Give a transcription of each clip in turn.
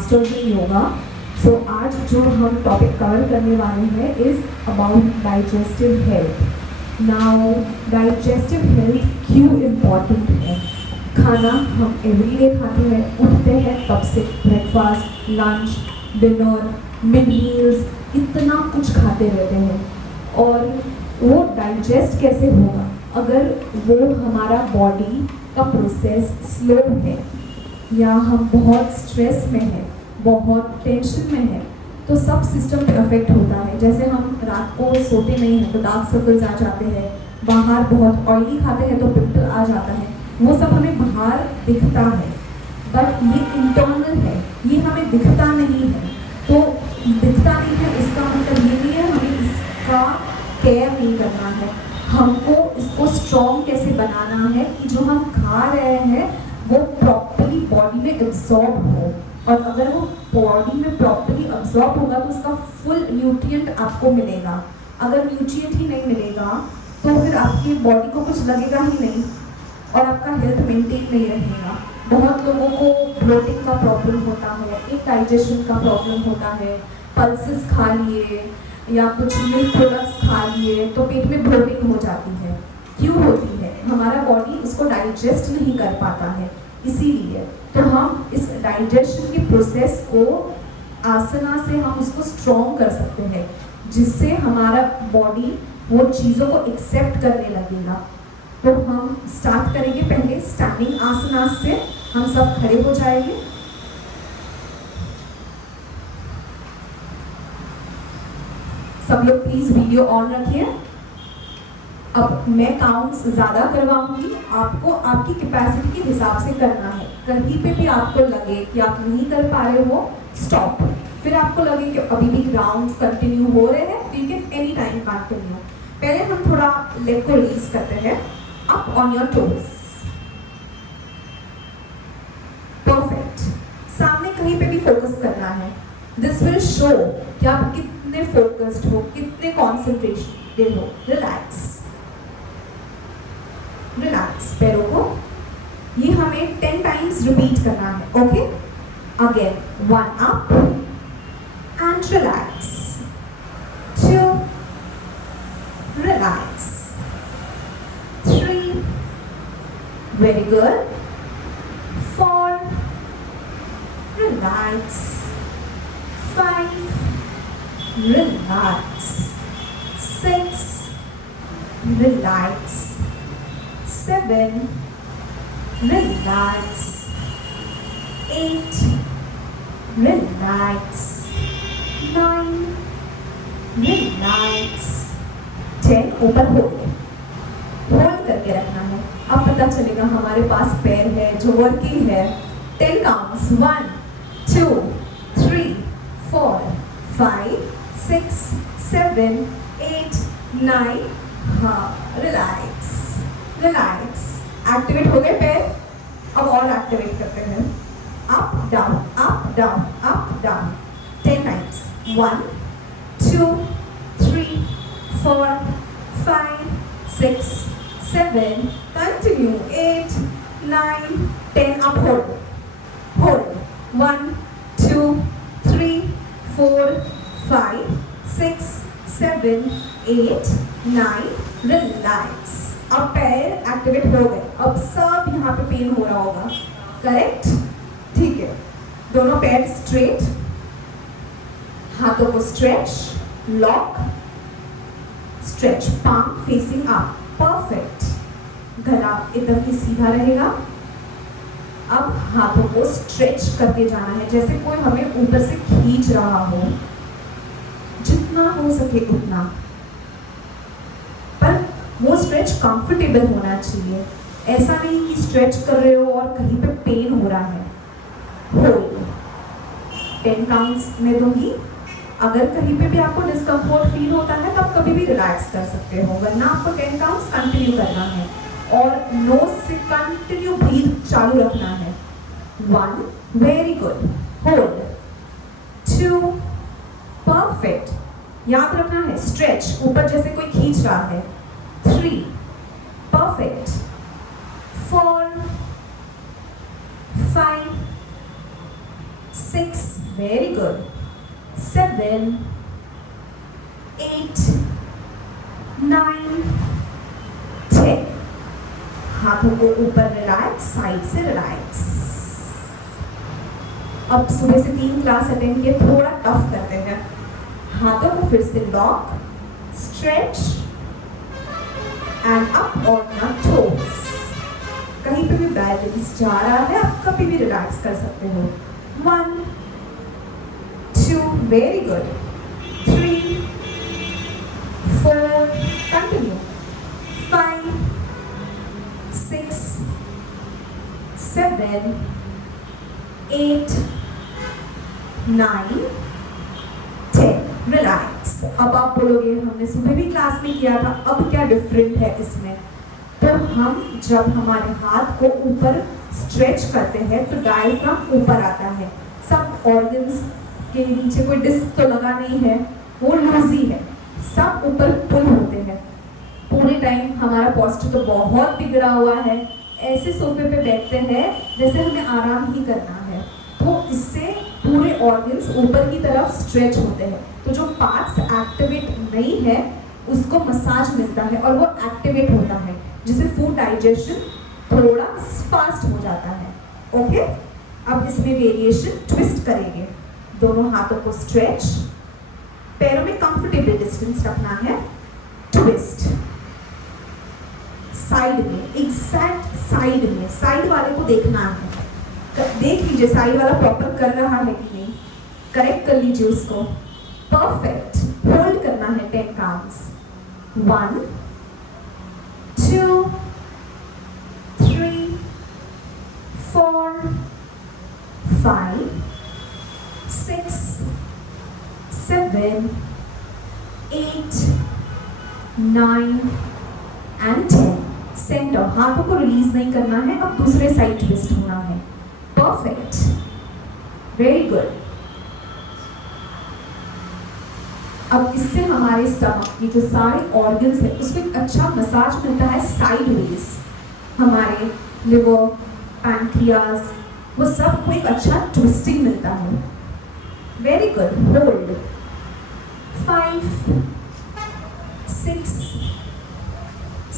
Masters in yoga. सो आज जो हम टॉपिक कवर करने वाले हैं is about digestive health. Now digestive health क्यों इम्पॉर्टेंट है? खाना हम एवरीडे खाते हैं, उठते हैं तब से breakfast, lunch, dinner, mid meals, इतना कुछ खाते रहते हैं और वो डाइजेस्ट कैसे होगा अगर वो हमारा बॉडी का प्रोसेस स्लो है या हम बहुत स्ट्रेस में हैं, बहुत टेंशन में हैं, तो सब सिस्टम पे अफेक्ट होता है। जैसे हम रात को सोते नहीं हैं तो डार्क सर्कल्स आ जाते हैं, बाहर बहुत ऑयली खाते हैं तो पिंपल आ जाता है, वो सब हमें बाहर दिखता है बट ये इंटरनल है, ये हमें दिखता नहीं है। तो दिखता नहीं है इसका मतलब ये नहीं है हमें इसका केयर नहीं करना है, हमको इसको स्ट्रॉन्ग कैसे बनाना है कि जो हम खा रहे हैं वो प्रॉपर्ली बॉडी में एब्जॉर्ब हो, और अगर वो बॉडी में प्रॉपर्ली एब्जॉर्ब होगा तो उसका फुल न्यूट्रिएंट आपको मिलेगा। अगर न्यूट्रिएंट ही नहीं मिलेगा तो फिर आपकी बॉडी को कुछ लगेगा ही नहीं और आपका हेल्थ मेंटेन नहीं रहेगा। बहुत लोगों को ब्लोटिंग का प्रॉब्लम होता है, इंडाइजेशन का प्रॉब्लम होता है, पल्सेस खा लिए या कुछ मिल्क प्रोडक्ट्स खा लिए तो पेट में ब्लोटिंग हो जाती है। क्यों होती है? हमारा बॉडी उसको डाइजेस्ट नहीं कर पाता है, इसीलिए। तो हम इस डाइजेशन के प्रोसेस को आसना से हम उसको स्ट्रॉन्ग कर सकते हैं, जिससे हमारा बॉडी वो चीज़ों को एक्सेप्ट करने लगेगा। तो हम स्टार्ट करेंगे पहले स्टैंडिंग आसना से। हम सब खड़े हो जाएंगे, सब लोग प्लीज वीडियो ऑन रखिए। अब मैं काउंट्स ज़्यादा करवाऊंगी, आपको आपकी कैपेसिटी के हिसाब से करना है। कहीं पे भी आपको लगे कि आप नहीं कर पा रहे हो, स्टॉप। फिर आपको लगे कि अभी भी राउंड कंटिन्यू हो रहे हैं, तो you can any time continue. पहले हम थोड़ा लेग को रिलीज करते हैं, up on your toes, perfect. सामने कहीं पे भी फोकस करना है। दिस विल शो कि आप कितने फोकस्ड हो, कितने कॉन्सेंट्रेशन हो। रिलैक्स रिलैक्स पैरों को, ये हमें 10 टाइम्स रिपीट करना है। Okay, again 1 up and relax, 2 relax, 3 very good, 4 relax, 5 relax, 6 relax, 7 relax, 8 relax, 9 relax, 10 ऊपर होल्ड करके रखना है। अब पता चलेगा हमारे पास पैर है जो वर्किंग है। 10 काउंट्स, 1 2 3 4 5 6 7 8 9। हाँ, रिलैक्स रिलैक्स। एक्टिवेट हो गए पैर, अब और एक्टिवेट करते हैं। Up down up down up down 10 times, 1 2 3 4 5 6 7 continue, 8 9 10। Up hold hold, 1 2 3 4 5 6 7 8 9। Relax. अब पैर एक्टिवेट हो गए, अब सब यहाँ पे पेन हो रहा होगा, करेक्ट? ठीक है, दोनों पैर स्ट्रेट, हाथों को stretch, lock, stretch, palm facing up, perfect. गला एकदम ही सीधा रहेगा। अब हाथों को स्ट्रेच करके जाना है, जैसे कोई हमें ऊपर से खींच रहा हो, जितना हो सके उतना, पर वो स्ट्रेच कंफर्टेबल होना चाहिए। ऐसा नहीं कि स्ट्रेच कर रहे हो और कहीं पे पेन हो रहा है। होल्ड, 10 काउंट्स में दूंगी। अगर कहीं पे भी आपको डिस्कम्फर्ट फील होता है तो आप कभी भी रिलैक्स कर सकते हो, वरना आपको 10 काउंट्स कंटिन्यू करना है और नोज से कंटिन्यू ब्रीथ चालू रखना है। 1 वेरी गुड, होल्ड, 2 परफेक्ट, याद रखना है स्ट्रेच, ऊपर जैसे कोई खींच रहा है, 3 परफेक्ट, 4 5 6, very good, 7, 8, 9, 10. हाथों को ऊपर रिलैक्स, साइड से रिलैक्स. अब सुबह से 3 क्लास अटेंड किए, थोड़ा टफ करते हैं. हाथों को फिर से lock, stretch and up on toes. कहीं पे भी बैलेंस जा रहा है, आप कभी भी रिलैक्स कर सकते हो. 1, 2, वेरी गुड, 3, 4, कंटिन्यू, 5, 6, 7, 8, 9, 10. रिलैक्स. अब आप बोलोगे हमने सुबह भी क्लास में किया था, अब क्या डिफरेंट है इसमें? तो हम जब हमारे हाथ को ऊपर स्ट्रेच करते हैं तो डायफ्राम ऊपर आता है. सब ऑर्गन्स के नीचे कोई डिस्क तो लगा नहीं है, वो लूज ही है, सब ऊपर पुल होते हैं. पूरे टाइम हमारा पोस्चर तो बहुत बिगड़ा हुआ है, ऐसे सोफे पे बैठते हैं जैसे हमें आराम ही करना है. तो इससे पूरे ऑर्गन्स ऊपर की तरफ स्ट्रेच होते हैं. तो जो पार्ट्स एक्टिवेट नहीं है उसको मसाज मिलता है और वो एक्टिवेट होता है, जिससे फूड डाइजेशन थोड़ा फास्ट हो जाता है. ओके, अब इसमें वेरिएशन ट्विस्ट करेंगे. दोनों हाथों को स्ट्रेच, पैरों में कंफर्टेबल डिस्टेंस रखना है. ट्विस्ट साइड में, एग्जैक्ट साइड में, साइड वाले को देखना है. देख लीजिए साइड वाला प्रॉपर कर रहा है कि नहीं, करेक्ट कर लीजिए उसको. परफेक्ट. होल्ड करना है 10 काउंट्स. 1, 2, 3, 4, 5, 6, 7, 8, 9 एंड 10. सेंटर. हाथों को रिलीज नहीं करना है, अब दूसरे साइड ट्विस्ट होना है. Perfect, very good. अब इससे हमारे स्टमक की जो सारे ऑर्गन्स है उसको एक अच्छा मसाज मिलता है साइडवेज. हमारे लिवर, पैनक्रियाज, वो सब को एक अच्छा ट्विस्टिंग मिलता है. Very good. Hold. 5, 6,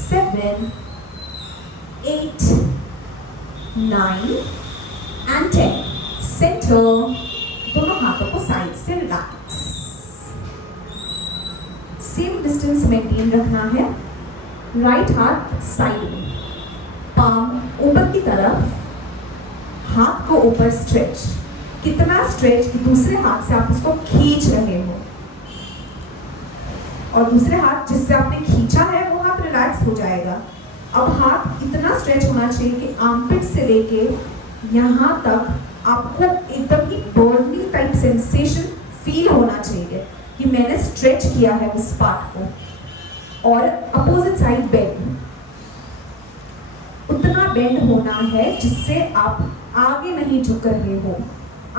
7, 8, 9 and 10. Centre. दोनों हाथों को साइड से रिलैक्स. सेम डिस्टेंस मेंटेन रखना है. राइट हाथ साइड में, पाम ऊपर की तरफ, हाथ को ऊपर स्ट्रेच. कितना स्ट्रेच कि दूसरे हाथ से आप उसको खींच रहे हो, और दूसरे हाथ जिससे आपने खींचा है वो हाथ रिलैक्स हो जाएगा. अब हाथ इतना स्ट्रेच होना चाहिए कि आर्मपिट से लेके यहाँ तक आपको एकदम ही बर्निंग टाइप सेंसेशन फील होना चाहिए कि मैंने स्ट्रेच किया है उस पार्ट को. और अपोजिट साइड बेंड, उतना बेंड होना है जिससे आप आगे नहीं झुक रहे हो,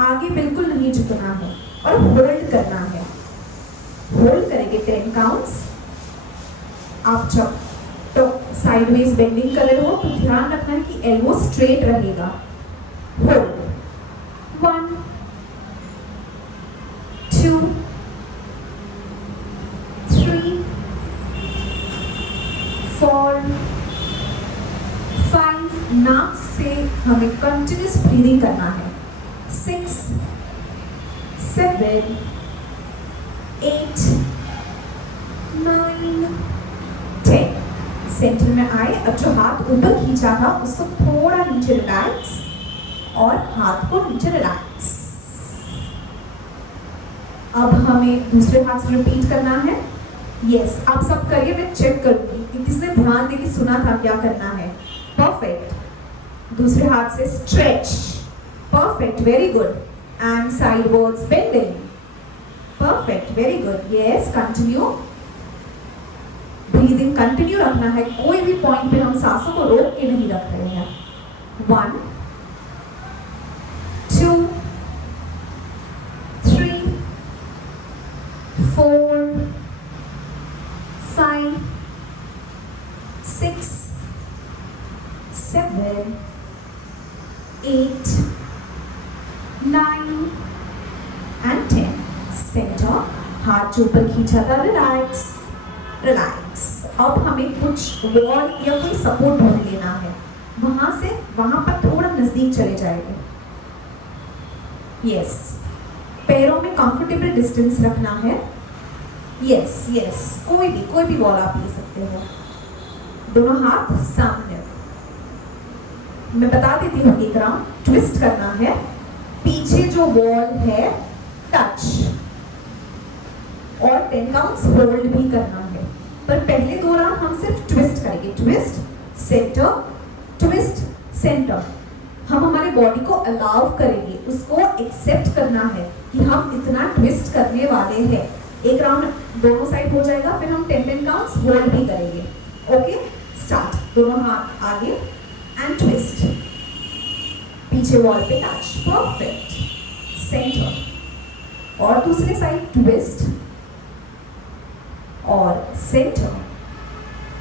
आगे बिल्कुल नहीं झुकना है. और होल्ड करना है. होल्ड करेंगे 10 काउंट्स. आप जब तो साइडवेज बेंडिंग कर रहे हो तो ध्यान रखना है कि एल्बो स्ट्रेट रहेगा. होल्ड. 1, 2, 3, 4, 5. नाक से हमें कंटिन्यूस ब्रीदिंग करना है. 6, 7, 8, 9, 10. सेंटर में आए. अब जो हाथ ऊपर खींचा था उसको थोड़ा नीचे रिलैक्स, और हाथ को नीचे रिलैक्स. अब हमें दूसरे हाथ से रिपीट करना है. यस, आप सब करिए, मैं चेक करूंगी कि किसने ध्यान दे के सुना था क्या करना है. परफेक्ट. दूसरे हाथ से stretch. Perfect, very good. And sidewards bending. Perfect, very good. Yes, continue. Breathing continue रखना है. कोई भी पॉइंट पे हम सांसों को रोक के नहीं रख रहे हैं. 1, 2, 3, 4, 5, 6, 7, 8, 9, हाथ जो ऊपर खींचा था, रिलैक्स रिलैक्स। अब हमें कुछ वॉल या कोई सपोर्ट ढूंढ लेना है, वहां से वहां पर थोड़ा नजदीक चले जाएंगे। यस, पैरों में कंफर्टेबल डिस्टेंस रखना है। यस यस, कोई भी वॉल आप ले सकते हो। दोनों हाथ सामने। मैं बता देती हूँ एक राउंड ट्विस्ट करना है, पीछे जो वॉल है टच, और 10 काउंट्स होल्ड भी करना है। पर पहले 2 राउंड हम सिर्फ ट्विस्ट करेंगे, ट्विस्ट सेंटर, ट्विस्ट सेंटर। हम हमारे बॉडी को अलाउ करेंगे, उसको एक्सेप्ट करना है कि हम इतना ट्विस्ट करने वाले हैं। एक राउंड दोनों साइड हो जाएगा, फिर हम 10 काउंट्स होल्ड भी करेंगे। Okay, start. दोनों हाथ आगे एंड ट्विस्ट, पीछे वॉल पे टच, परफेक्ट, सेंटर, और दूसरे साइड ट्विस्ट और सेंटर,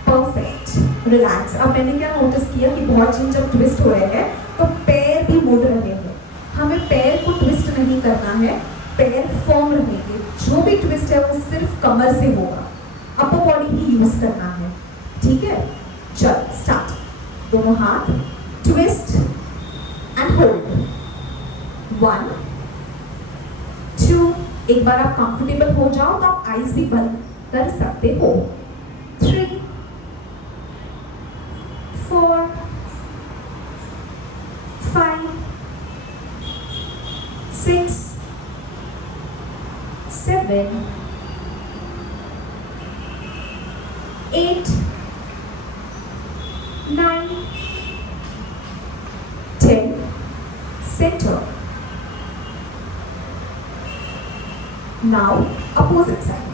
परफेक्ट, रिलैक्स। अब मैंने क्या नोटिस किया कि बहुत जन जब ट्विस्ट हो रहे हैं तो पैर भी मुड़ रहे हैं। हमें पैर को ट्विस्ट नहीं करना है, पैर फॉर्म रहेंगे। जो भी ट्विस्ट है वो सिर्फ कमर से होगा, अपर बॉडी ही यूज करना है। ठीक है, चल स्टार्ट। दोनों हाथ ट्विस्ट एंड होल्ड, 1 2। एक बार आप कंफर्टेबल हो जाओ तो आप आईज भी बंद कर सकते हो। 3 4 5 6 7 8 9 10, center. Now opposite side.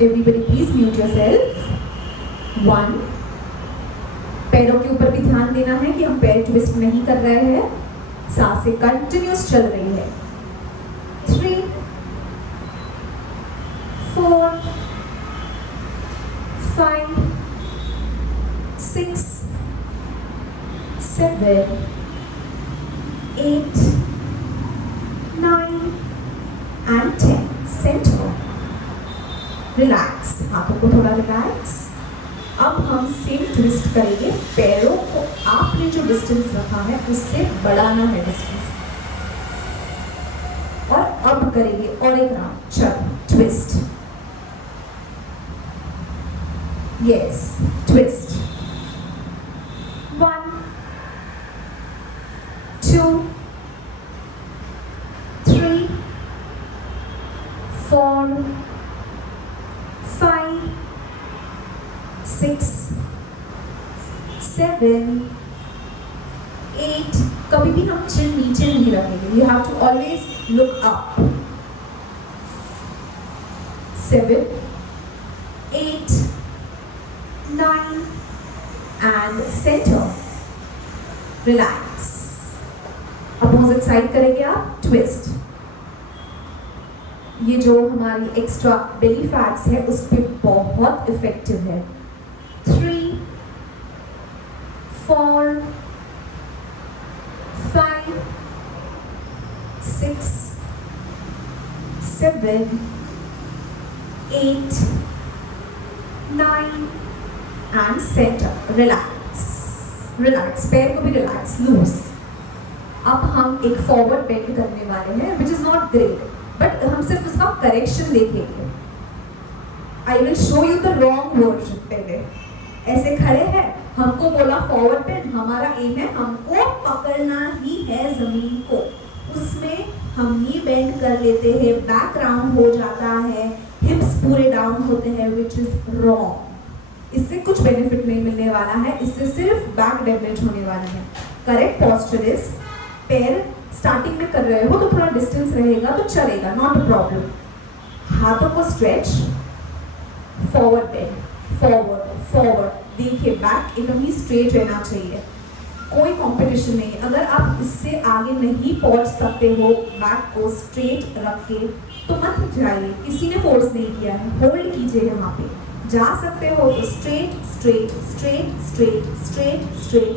Everybody please mute yourself. 1, पैरों के ऊपर भी ध्यान देना है कि हम पैर ट्विस्ट नहीं कर रहे हैं, सांसें कंटिन्यूस चल रही है। 3 4 5 6 7 8 9 and 10, center. रिलैक्स, हाथों को थोड़ा रिलैक्स। अब हम सेम ट्विस्ट करेंगे, पैरों को आपने जो डिस्टेंस रखा है उससे बढ़ाना है डिस्टेंस, और अब करेंगे और एक राउंड। चलो ट्विस्ट, यस ट्विस्ट, 1 2 3 4 5 6 7 8। कभी भी हम चिन नीचे नहीं रखेंगे, you have to always look up. 7 8 9 and centre, relax. Opposite side करेंगे आप, ट्विस्ट। ये जो हमारी एक्स्ट्रा बेली फैट्स है उस पर बहुत इफेक्टिव है। 3 4 5 6 7 8 9 एंड सेंटर, रिलैक्स रिलैक्स। पैर को भी रिलैक्स, लूज। अब हम एक फॉरवर्ड बेंड करने वाले हैं, which is not great, but हम सिर्फ उसका करेक्शन देखेंगे। I will show you the wrong version. पहले ऐसे खड़े हैं, हमको बोला फॉरवर्ड बेंड, हमारा एम है हमको पकड़ना ही है जमीन को, उसमें हम नी बेंड कर लेते हैं, बैक राउंड हो जाता है, हिप्स पूरे डाउन होते हैं, विच इज रॉन्ग। इससे कुछ बेनिफिट नहीं मिलने वाला है, इससे सिर्फ बैक डैमेज होने वाला है। करेक्ट पॉस्चर इज, पैर स्टार्टिंग में कर रहे हो तो थोड़ा डिस्टेंस रहेगा तो चलेगा, नॉट अ प्रॉब्लम। हाथों को stretch, forward bend, forward forward, देखिए बैक एकदम ही स्ट्रेट रहना चाहिए, कोई कंपटीशन नहीं। अगर आप इससे आगे नहीं पहुंच सकते हो बैक को स्ट्रेट रख के तो मत जाइए, किसी ने फोर्स नहीं किया है, होल्ड कीजिए। यहाँ पे जा सकते हो तो straight straight straight straight straight straight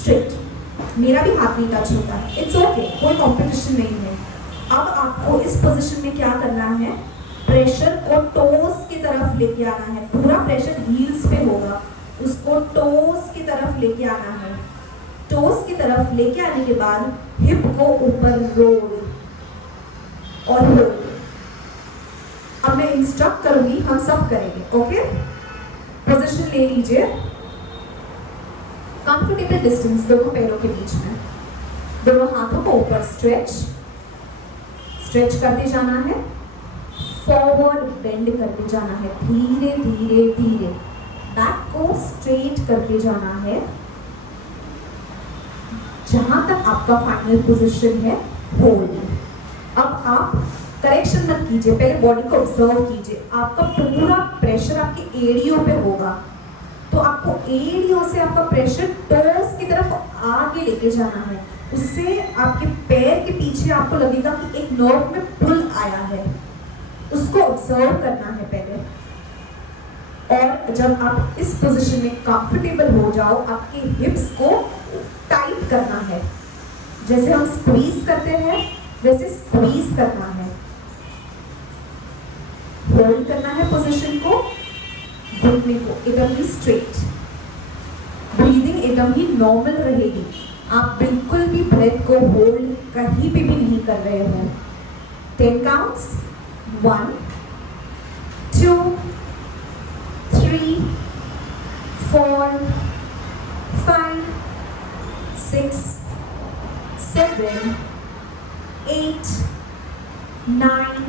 straight. मेरा भी हाथ नहीं टच होता है, इट्स ओके, कोई कंपटीशन नहीं है। अब आपको इस पोजीशन में क्या करना है, प्रेशर को टोस की तरफ लेके आना है, पूरा प्रेशर हील्स पे होगा, उसको टोस की तरफ लेके आना है। टोस की तरफ लेके आने के बाद हिप को ऊपर रोल और होल्ड। अब मैं इंस्ट्रक्ट करूंगी, हम सब करेंगे, ओके। पोजीशन ले लीजिए, कंफर्टेबल डिस्टेंस दोनों पैरों के बीच में, दोनों हाथों को ऊपर स्ट्रेच करते जाना है, फॉरवर्ड बेंड करते जाना है, धीरे धीरे धीरे बैक को स्ट्रेट करते जाना है, जहां तक आपका फाइनल पोजीशन है होल्ड। अब आप करेक्शन मत कीजिए, पहले बॉडी को ऑब्जर्व कीजिए, आपका पूरा प्रेशर आपके एड़ियों पे होगा, तो आपको एड़ियों से आपका प्रेशर टोस की तरफ आगे लेके जाना है, उससे आपके पैर के पीछे आपको लगेगा कि एक नर्व में पुल आया है, उसको ऑब्जर्व करना है पहले। और जब आप इस पोजीशन में कंफर्टेबल हो जाओ, आपके हिप्स को टाइट करना है, जैसे हम स्क्वीज करते हैं वैसे स्क्वीज करना है, होल्ड करना है पोजीशन को, घुटने को एकदम ही स्ट्रेट, ब्रीदिंग एकदम ही नॉर्मल रहेगी, आप बिल्कुल भी ब्रेथ को होल्ड कहीं पे भी नहीं कर रहे हो। 10 काउंट्स, 1 2 3 4 5 6 7 8 9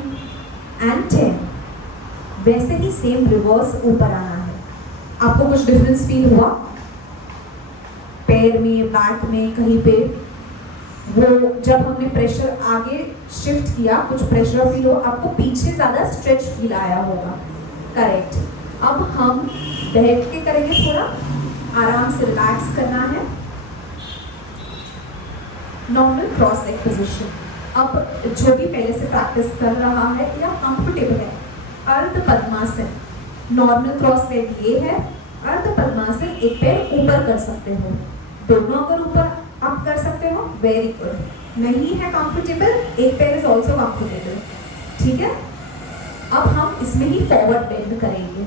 and 10। वैसे ही सेम रिवर्स ऊपर आना है। आपको कुछ डिफरेंस फील हुआ पैर में, बैक में, कहीं पे? वो जब हमने प्रेशर आगे शिफ्ट किया कुछ प्रेशर फील हो, आपको पीछे ज्यादा स्ट्रेच फील आया होगा, करेक्ट। अब हम बैठ के करेंगे, थोड़ा आराम से रिलैक्स करना है, नॉर्मल क्रॉस लेग पोजीशन। अब जो भी पहले से प्रैक्टिस कर रहा है या कंफर्टेबल है, अर्ध पद्मासन, नॉर्मल क्रॉस लेग ये है, अर्ध पद्मासन एक पैर ऊपर कर सकते हो, दोनों अगर ऊपर आप कर सकते हो वेरी गुड, नहीं है कंफर्टेबल एक पैर इज ऑल्सो कंफर्टेबल, ठीक है। अब हम इसमें ही फॉरवर्ड बेंड करेंगे,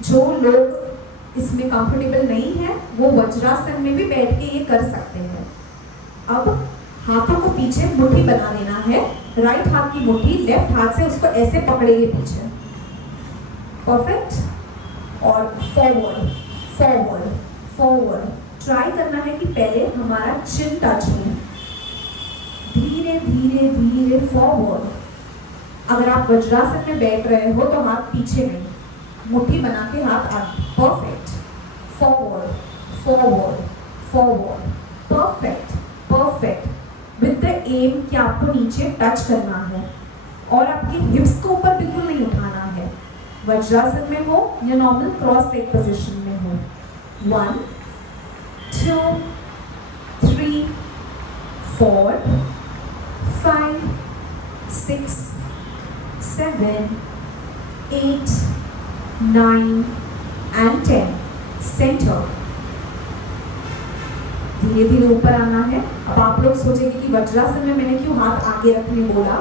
जो लोग इसमें कंफर्टेबल नहीं है वो वज्रासन में भी बैठ के ये कर सकते हैं। अब हाथों को पीछे मुट्ठी बना लेना है, राइट हाथ की मुट्ठी लेफ्ट हाथ से उसको ऐसे पकड़ेंगे पीछे, परफेक्ट। और फॉरवर्ड फॉरवर्ड फॉरवर्ड, ट्राई करना है कि पहले हमारा चिन टच हो, धीरे धीरे धीरे फॉरवर्ड। अगर आप वज्रासन में बैठ रहे हो तो हाथ पीछे नहीं, मुट्ठी बना के हाथ आगे, perfect. Forward forward forward, perfect perfect, with the aim कि आपको नीचे टच करना है और आपके हिप्स को ऊपर बिल्कुल नहीं उठाना है, वज्रासन में हो या नॉर्मल क्रॉस लेग पोजीशन में हो। 1 2 3 4 5 6 7 8 9 and 10। सेंटर, धीरे धीरे ऊपर आना है। अब आप लोग सोचेंगे कि वज्रासन में मैंने क्यों हाथ आगे रखने बोला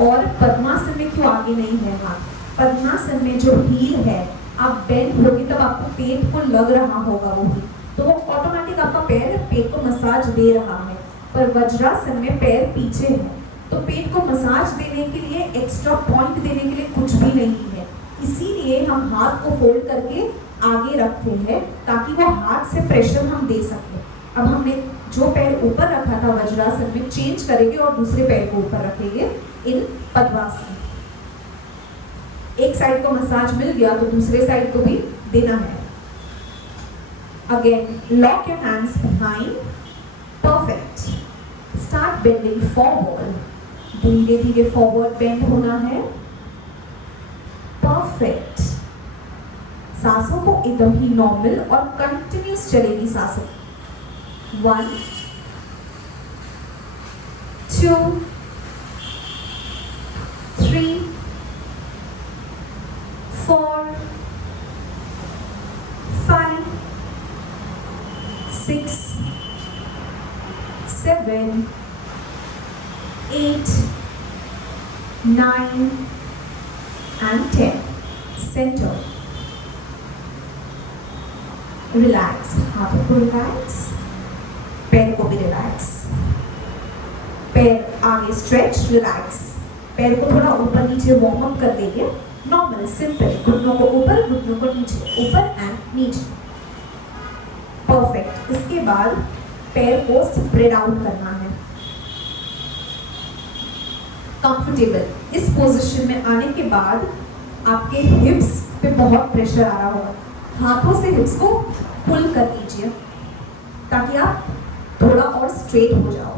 और पद्मासन में क्यों आगे नहीं है हाथ। पद्मासन में जो हील है, आप बेंड होगी तब आपको पेट को लग रहा होगा वो हील, तो वो ऑटोमेटिक आपका पैर पेट को मसाज दे रहा है। पर वज्रासन में पैर पीछे है तो पेट को मसाज देने के लिए, एक्स्ट्रा पॉइंट देने के लिए कुछ भी नहीं है, इसीलिए हम हाथ को फोल्ड करके आगे रखते हैं ताकि वो हाथ से प्रेशर हम दे सकें। अब हमने जो पैर ऊपर रखा था वज्रासन में चेंज करेंगे और दूसरे पैर को ऊपर रखेंगे इन पद्मासन। एक साइड को मसाज मिल गया तो दूसरे साइड को भी देना है। Again lock your hands behind, perfect. Start bending forward, धीरे धीरे फॉरवर्ड बेंड होना है, परफेक्ट। सांसों को एकदम ही नॉर्मल और कंटिन्यूस चलेगी सांसों। 1 2 3 4 5 6 7 8 9 and 10. Center. Relax. हाथों को रिलैक्स, पैर को भी रिलैक्स, पैर आगे स्ट्रेच, रिलैक्स, पैर को थोड़ा ऊपर नीचे वार्म अप कर देंगे. नॉर्मल सिंपल, घुटनों को ऊपर, घुटनों को नीचे, ऊपर एंड नीचे. परफेक्ट. इसके बाद पैर को स्प्रेड आउट करना है. कंफर्टेबल. इस पोजीशन में आने के बाद आपके हिप्स पे बहुत प्रेशर आ रहा होगा. हाथों से हिप्स को पुल कर लीजिए ताकि आप थोड़ा और स्ट्रेट हो जाओ.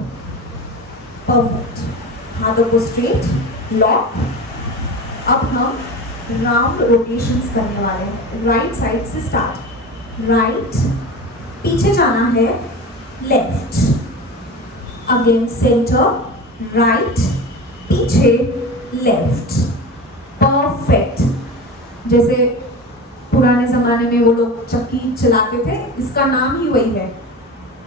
परफेक्ट. हाथों को स्ट्रेट, लॉक. अब हम राउंड रोटेशंस करने वाले हैं. राइट साइड से स्टार्ट. राइट, पीछे जाना है, लेफ्ट, अगेन सेंटर, राइट, पीछे, लेफ्ट. परफेक्ट. जैसे पुराने जमाने में वो लोग चक्की चलाते थे, इसका नाम ही वही है,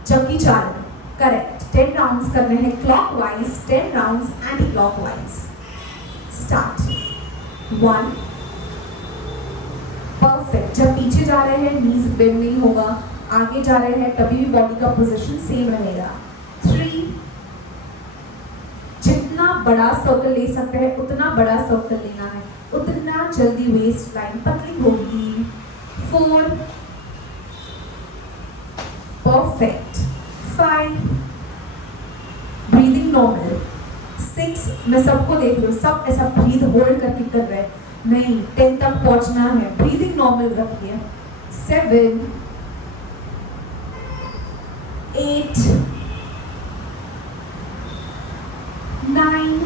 चक्की चालन. करेक्ट. 10 राउंड्स करने हैं clockwise, 10 rounds anti clockwise. Start. 1. Perfect. जब पीछे जा रहे हैं नीज बेंड नहीं होगा, आगे जा रहे हैं तभी भी बॉडी का पोजीशन सेम रहेगा. 3. जितना बड़ा सर्कल ले सकते हैं उतना बड़ा सर्कल लेना है, उतना जल्दी वेस्ट लाइन पतली होगी. 4. परफेक्ट. 5. Breathing normal. 6. मैं सबको देख रही हूँ, सब ऐसा ब्रीद होल्ड करके कर रहे हैं. नहीं, 10 तक पहुंचना है. ब्रीदिंग नॉर्मल रखिए. 7. 8. 9.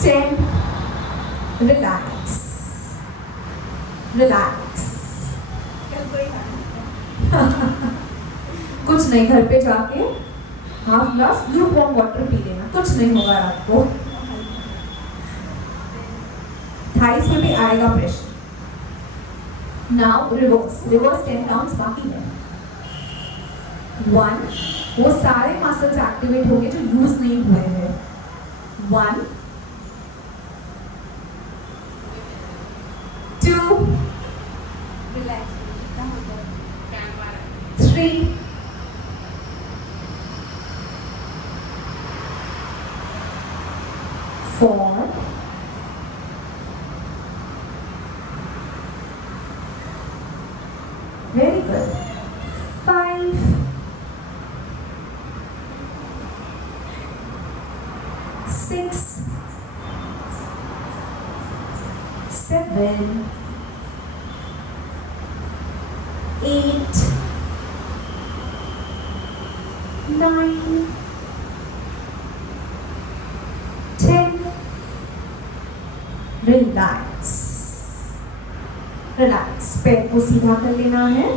10. Relax, relax. कुछ नहीं, घर पे जाके half glass lukewarm water P लेना, कुछ नहीं होगा रात को. थाइस में भी आएगा pressure. Now reverse. Reverse 10 counts बाकी है. 1. वो सारे मसल्स एक्टिवेट होंगे जो यूज नहीं हुए हैं. 1. 2. 3. 4. 5. 6. 7. 8. 9. 10. Relax, relax. पैर को सीधा कर लेना है.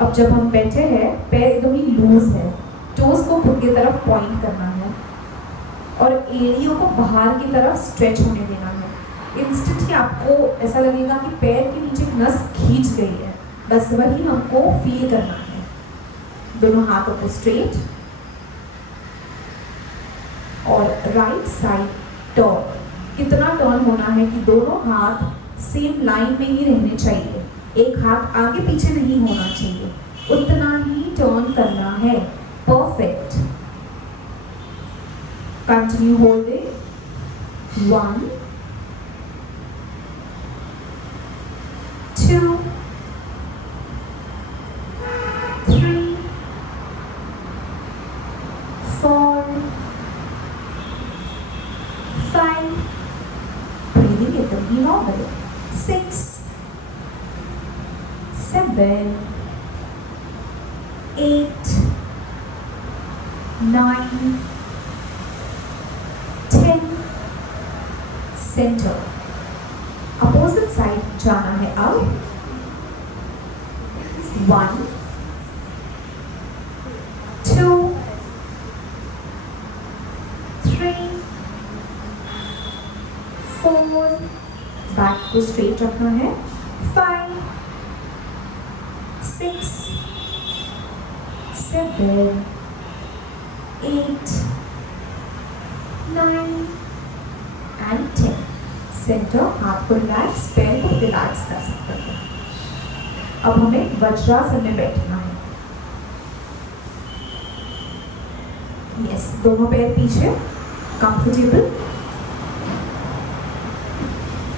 अब जब हम बैठे हैं पैर एकदम ही लूज है, टोज को खुद की तरफ पॉइंट करना है और एड़ियों को बाहर की तरफ स्ट्रेच होने देना है. इंस्टेंटली आपको ऐसा लगेगा कि पैर के नीचे नस खींच गई है, बस वही हमको फील करना है. दोनों हाथों को स्ट्रेट और राइट साइड टर्न. कितना टर्न होना है कि दोनों हाथ सेम लाइन में ही रहने चाहिए, एक हाथ आगे पीछे नहीं होना चाहिए, उतना ही टर्न करना है. परफेक्ट. Continue holding. 1. 2. 3. 4. 5. Breathing एकदम ही नॉर्मल. 6. 7. 8. 9. 10. Center. अपोजिट साइड जाना है अब. 1. 2. 3. 4. बैक को स्ट्रेट रखना है. 5. 6. 7. 8. 9 and 10. सेंटर, हाथ को रिलैक्स, पैर को रिलैक्स कर सकते हैं। अब हमें वज्रासन में बैठना है। यस, दोनों पैर पीछे, कंफर्टेबल।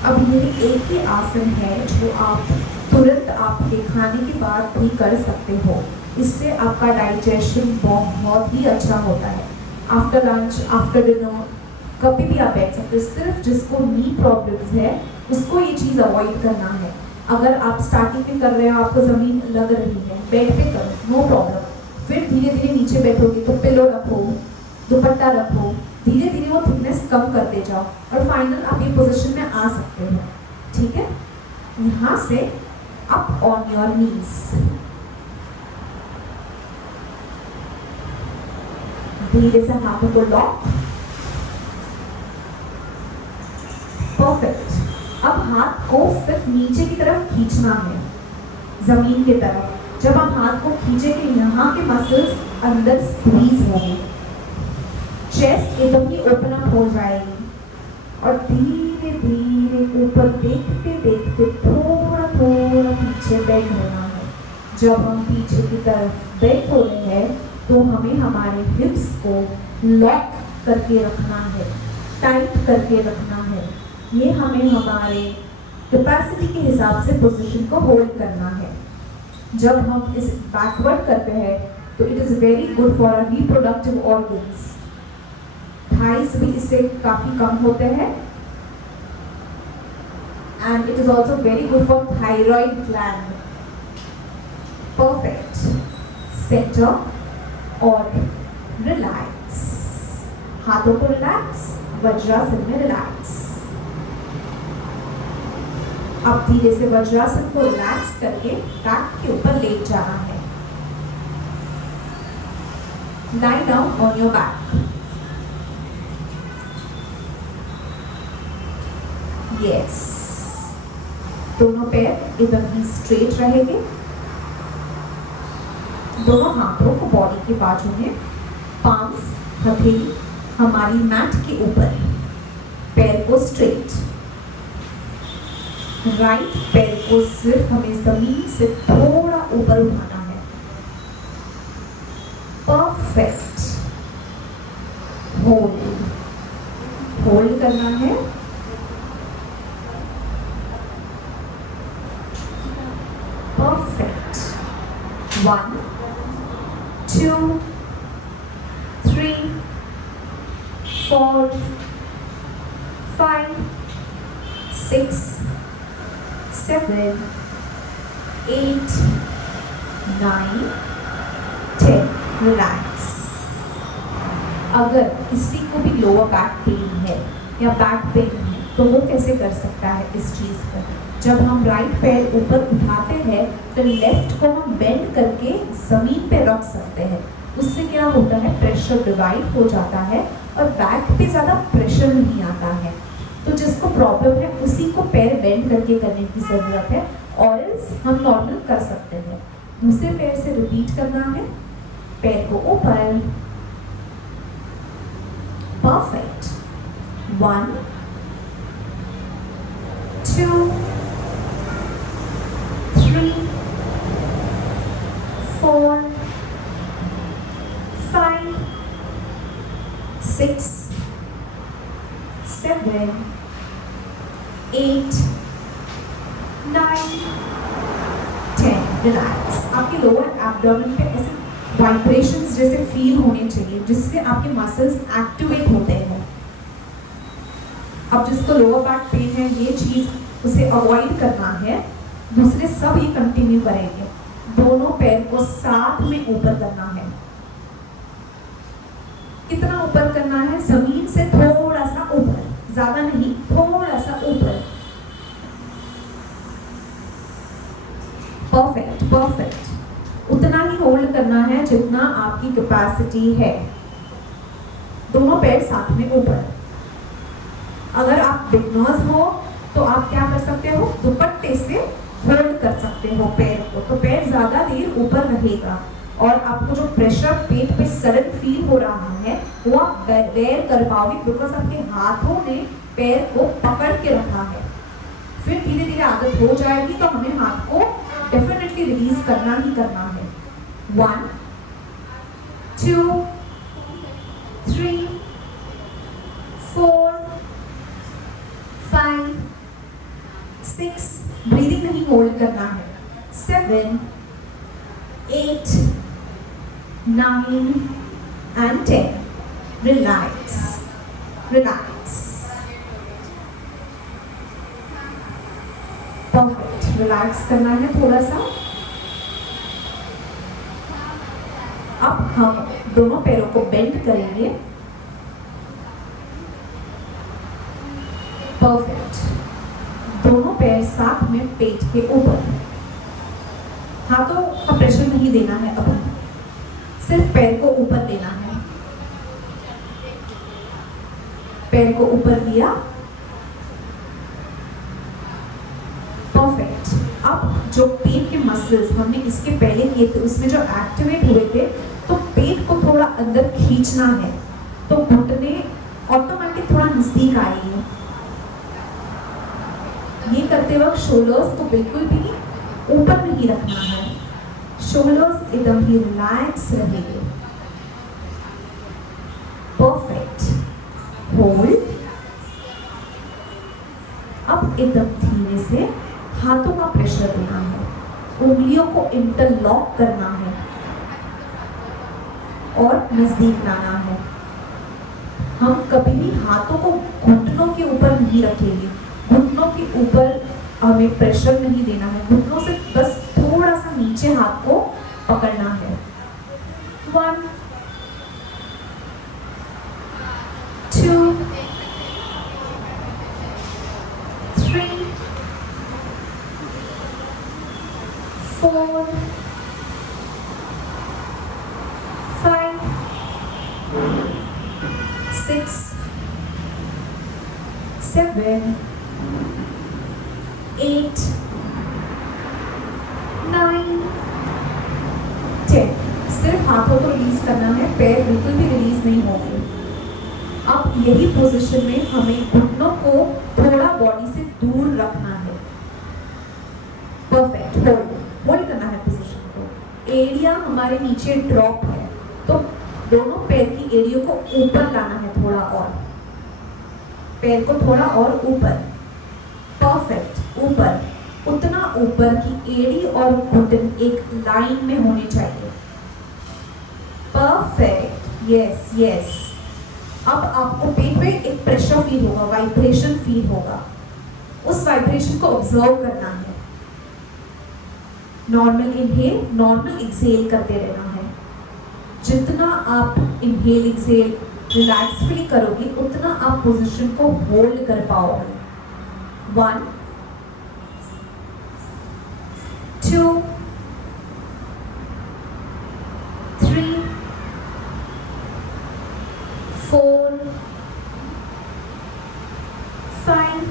अब ये एक ही आसन है जो आप तुरंत आपके खाने के बाद भी कर सकते हो। इससे आपका डाइजेशन बहुत ही अच्छा होता है। आफ्टर लंच, आफ्टर डिनर, कभी भी आप बैठ सकते हो। सिर्फ जिसको नी प्रॉब्लम्स है उसको ये चीज़ अवॉइड करना है। अगर आप स्टार्टिंग में कर रहे हो, आपको ज़मीन लग रही है, बेड पे करो, नो प्रॉब्लम। फिर धीरे धीरे नीचे बैठोगे तो पिलो रखो, दुपट्टा रखो, धीरे धीरे वो थिकनेस कम करते जाओ और फाइनल आप ये पोजीशन में आ सकते हो। ठीक है, यहाँ से अप ऑन योर नीज, धीरे से हाथों को लॉक। परफेक्ट। अब हाथ को सिर्फ नीचे की तरफ खींचना है, जमीन की तरफ। जब आप हाथ को खींचेंगे, यहाँ के मसल्स अंदर स्क्वीज होंगे, चेस्ट एकदम ही ओपन अप हो जाएगी और धीरे धीरे ऊपर देखते देखते थोड़ा थोड़ा पीछे बेंड होना है। जब हम पीछे की तरफ बेंड हो रहे हैं तो हमें हमारे हिप्स को लॉक करके रखना है, टाइट करके रखना है। ये हमें हमारे कैपेसिटी के हिसाब से पोजीशन को होल्ड करना है। जब हम इस बैकवर्ड करते हैं तो it is very good for our reproductive organs. Thighs भी इससे काफ़ी कम होते हैं and it is also very good for thyroid gland. Perfect. Centre और रिलैक्स, हाथों को रिलैक्स, वज्रासन में रिलैक्स। अब धीरे से वज्रासन को रिलैक्स करके बैक के ऊपर लेट जाना है। Lie down on your back. Yes, दोनों पैर एकदम ही स्ट्रेट रहेंगे। दोनों हाथों को बॉडी के बाजू में, पाम्स, हथेली हमारी मैट के ऊपर, पैर को स्ट्रेट। राइट पैर को सिर्फ हमें जमीन से थोड़ा ऊपर उठाना है। परफेक्ट। होल्ड, होल्ड करना है। परफेक्ट। 1 2 3 4 5 6 7 8 9 10। रिलैक्स। अगर किसी को भी लोअर बैक पेन है या बैक पेन है तो वो कैसे कर सकता है इस चीज़ को? जब हम राइट पैर ऊपर उठाते हैं तो लेफ्ट को हम बेंड करके ज़मीन पे रख सकते हैं। उससे क्या होता है, प्रेशर डिवाइड हो जाता है और बैक पे ज़्यादा प्रेशर नहीं आता है। तो जिसको प्रॉब्लम है उसी को पैर बेंड करके करने की ज़रूरत है, और एल्स हम नॉर्मल कर सकते हैं। दूसरे पैर से रिपीट करना है, पैर को ऊपर। परफेक्ट। 1 2 3 4 5 6 7 8 9 10। रिलैक्स। आपके लोअर एब्डोमेन पे ऐसे वाइब्रेशंस जैसे फील होने चाहिए जिससे आपके मसल्स एक्टिवेट होते हैं। अब जिसको लोअर बैक पेन है ये चीज़ उसे अवॉइड करना है, दूसरे सब ये कंटिन्यू करेंगे। दोनों पैर को साथ में ऊपर करना है। कितना ऊपर करना है? जमीन से थोड़ा सा ऊपर, ज्यादा नहीं, थोड़ा सा ऊपर। Perfect, perfect. उतना ही होल्ड करना है जितना आपकी कैपेसिटी है। दोनों पैर साथ में ऊपर। अगर आप बिगनर्स हो तो आप क्या कर सकते हो, दुपट्टे से होल्ड कर सकते हो पैर को, तो पैर ज्यादा देर ऊपर रहेगा और आपको जो प्रेशर पेट पे सडन फील हो रहा है वो आप बेयर कर पाओगे बिकॉज आपके हाथों ने पैर को पकड़ के रखा है। फिर धीरे धीरे आदत हो जाएगी तो हमें हाथ को डेफिनेटली रिलीज करना ही करना है। 1 2 3 4 5 6 ब्रीदिंग नहीं होल्ड करना है। 7 8 9 and 10 relax relax perfect. Relax करना है थोड़ा सा। अब हम दोनों पैरों को बेंड करेंगे। परफेक्ट। दोनों पैर साथ में पेट के ऊपर। हाथों का प्रेशर नहीं देना है, अभी सिर्फ पैर को ऊपर लेना है। पैर को ऊपर लिया। परफेक्ट। अब जो पेट के मसल्स हमने इसके पहले किए थे उसमें जो एक्टिवेट हुए थे, तो पेट को थोड़ा अंदर खींचना है, तो घुटने ऑटोमेटिक थोड़ा नजदीक आएंगे। ये करते वक्त शोल्डर्स को बिल्कुल भी ऊपर नहीं रखना है, शोल्डर्स एकदम ही रिलैक्स रहेंगे। परफेक्ट। होल्ड। अब एकदम धीरे से हाथों का प्रेशर देना है, उंगलियों को इंटरलॉक करना है और नजदीक लाना है। हम कभी भी हाथों को घुटनों के ऊपर नहीं रखेंगे, घुटनों के ऊपर हमें प्रेशर नहीं देना है, घुटनों से बस थोड़ा सा नीचे हाथ को पकड़ना है। 1 2 3 4 5 6 7 8 9 10। सिर्फ हाथों को रिलीज करना है, पैर बिल्कुल भी रिलीज नहीं होंगे। अब यही पोजीशन में हमें घुटनों को थोड़ा बॉडी से दूर रखना है। परफेक्ट। होल्ड करना है पोजीशन को। एरिया हमारे नीचे ड्रॉप है, तो दोनों पैर की एरियो को ऊपर लाना है, थोड़ा और पैर को थोड़ा और ऊपर। परफेक्ट। ऊपर, उतना ऊपर कि एड़ी और घुटन एक लाइन में होने चाहिए। परफेक्ट। Yes yes. अब आपको पेट में एक प्रेशर फील होगा, वाइब्रेशन फील होगा, उस वाइब्रेशन को ऑब्जर्व करना है। नॉर्मल इनहेल, नॉर्मल एक्सहेल करते रहना है। जितना आप इनहेल एक्सहेल रिलैक्सफुली करोगे उतना आप पोजीशन को होल्ड कर पाओगे। 1 2 3 4 5